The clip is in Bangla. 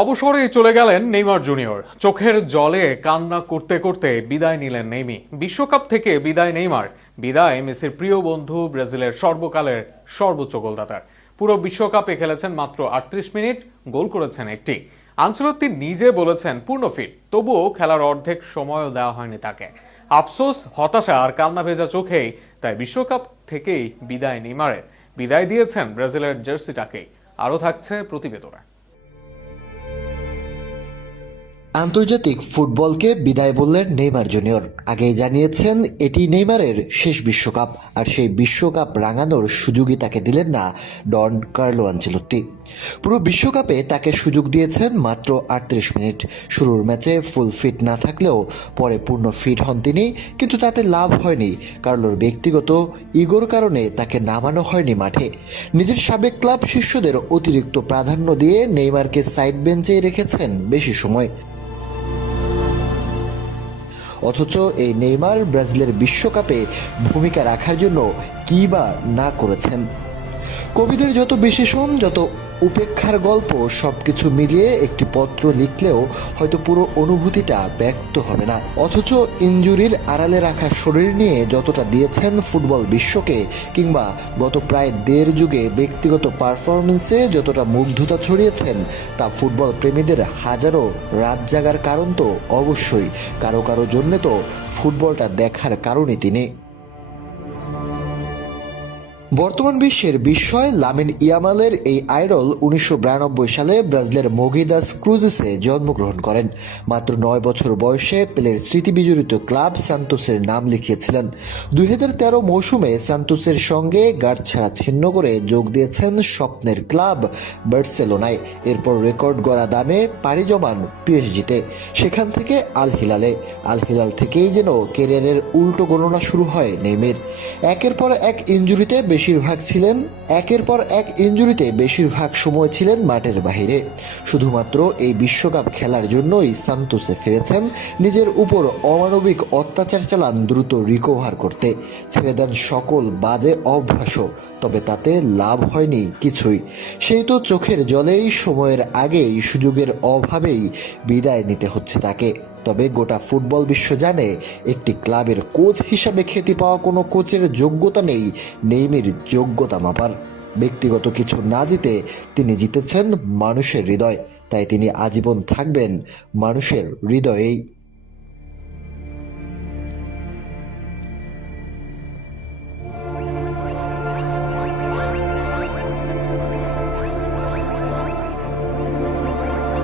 অবসরে চলে গেলেন নেইমার জুনিয়র। চোখের জলে কান্না করতে করতে বিদায় নিলেন নেইমি। বিশ্বকাপ থেকে বিদায় নেইমার, বিদায় মেসির প্রিয় বন্ধু ব্রাজিলের সর্বকালের সর্বোচ্চ গোলদাতার। পুরো বিশ্বকাপে খেলেছেন মাত্র 38 মিনিট, গোল করেছেন একটি। আনচেলত্তি নিজে বলেছেন পূর্ণ ফিট, তবুও খেলার অর্ধেক সময়ও দেওয়া হয়নি তাকে। আফসোস, হতাশা আর কান্না ভেজা চোখেই তাই বিশ্বকাপ থেকেই বিদায় নেইমারের। বিদায় দিয়েছেন ব্রাজিলের জার্সিটাকেই। আরও থাকছে প্রতিবেদনে। আন্তর্জাতিক ফুটবলকে বিদায় বললেন নেইমার জুনিয়র। আগেই জানিয়েছেন এটি নেইমারের শেষ বিশ্বকাপ, আর সেই বিশ্বকাপ রাঙানোর সুযোগই তাকে দিলেন না ডন কার্লো আনচেলত্তি। পুরো বিশ্বকাপে তাকে সুযোগ দিয়েছেন মাত্র 38 মিনিট। শুরুর ম্যাচে ফুল ফিট না থাকলেও পরে পূর্ণ ফিট হন তিনি, কিন্তু তাতে লাভ হয়নি। কার্লোর ব্যক্তিগত ইগোর কারণে তাকে নামানো হয়নি মাঠে। নিজের সাবেক ক্লাব শিষ্যদের অতিরিক্ত প্রাধান্য দিয়ে নেইমারকে সাইড বেঞ্চেই রেখেছেন বেশি সময়। অথচ এই নেইমার ব্রাজিলের বিশ্বকাপে ভূমিকা রাখার জন্য কী বা না করেছেন। কবিদের যত বিশেষণ, যত উপেক্ষার গল্প, সবকিছু মিলিয়ে একটি পত্র লিখলেও হয়তো পুরো অনুভূতিটা ব্যক্ত হবে না। অথচ ইনজুরির আড়ালে রাখা শরীর নিয়ে যতটা দিয়েছেন ফুটবল বিশ্বকে, কিংবা গত প্রায় দেড় যুগে ব্যক্তিগত পারফরমেন্সে যতটা মুগ্ধতা ছড়িয়েছেন, তা ফুটবল প্রেমীদের হাজারো রাত জাগার কারণ তো অবশ্যই। কারো কারো জন্য তো ফুটবলটা দেখার কারণই তিনি। বর্তমান বিশ্বের বিস্ময় লামিন ইয়ামালের এই আইডল 1992 সালে ব্রাজিলের মোগিদাস ক্রুজেসে জন্মগ্রহণ করেন। মাত্র 9 বছর বয়সে পেলের স্মৃতিবিজড়িত ক্লাব সান্তোসের নাম লিখিয়েছিলেন। 2013 মৌসুমে সান্তোসের সঙ্গে গাঁটছড়া ছিন্ন করে যোগ দিয়েছেন স্বপ্নের ক্লাব বার্সেলোনায়। এরপর রেকর্ড গড়া দামে পাড়ি জমান পিএসজিতে, সেখান থেকে আল হিলাল থেকেই যেন ক্যারিয়ারের উল্টো গণনা শুরু হয় নেইমারের। একের পর এক ইনজুরিতে বেশিরভাগ সময় ছিলেন মাঠের বাইরে। শুধুমাত্র এই বিশ্বকাপ খেলার জন্যই সান্তোসে ফিরেছেন। নিজের উপর অমানবিক অত্যাচার চালান দ্রুত রিকভার করতে, ছেড়ে দেন সকল বাজে অভ্যাসও, তবে তাতে লাভ হয়নি কিছুই। সেই তো চোখের জলেই সময়ের আগেই সুযোগের অভাবেই বিদায় নিতে হচ্ছে তাকে। তবে গোটা ফুটবল বিশ্ব জানে, একটি ক্লাবের কোচ হিসাবে খ্যাতি পাওয়া কোনো কোচের যোগ্যতা নেই নেইমারের যোগ্যতা মাপার। ব্যক্তিগত কিছু না জিতে তিনি জিতেছেন মানুষের হৃদয়, তাই তিনি আজীবন থাকবেন মানুষের হৃদয়েই।